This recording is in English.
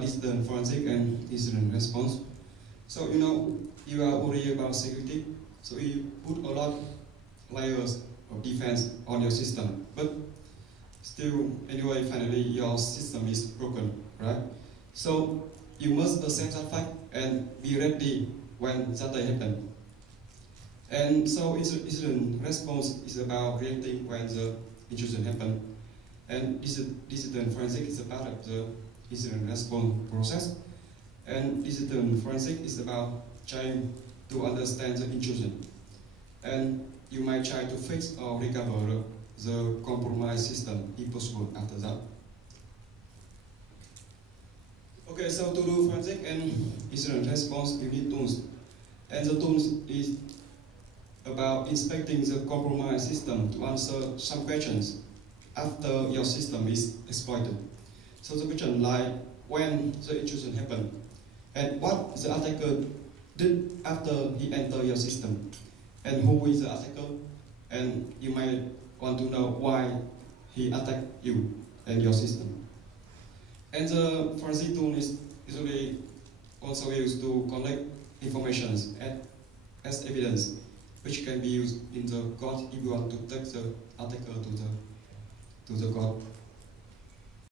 Digital forensic and incident response. So you are worried about security, so you put a lot of layers of defense on your system, but still anyway finally your system is broken, right? So you must accept that fact and be ready when that day happens. And so incident response is about reacting when the intrusion happens, and digital forensic is a part of the incident response process. And digital forensic is about trying to understand the intrusion. And you might try to fix or recover the compromised system if possible after that. Okay, so to do forensic and incident response, you need tools. And the tools is about inspecting the compromised system to answer some questions after your system is exploited. So the question like when the intrusion happened, and what the attacker did after he entered your system, and who is the attacker, and you might want to know why he attacked you and your system. And the forensic tool is usually also used to collect information as evidence, which can be used in the court if you want to take the attacker to the court.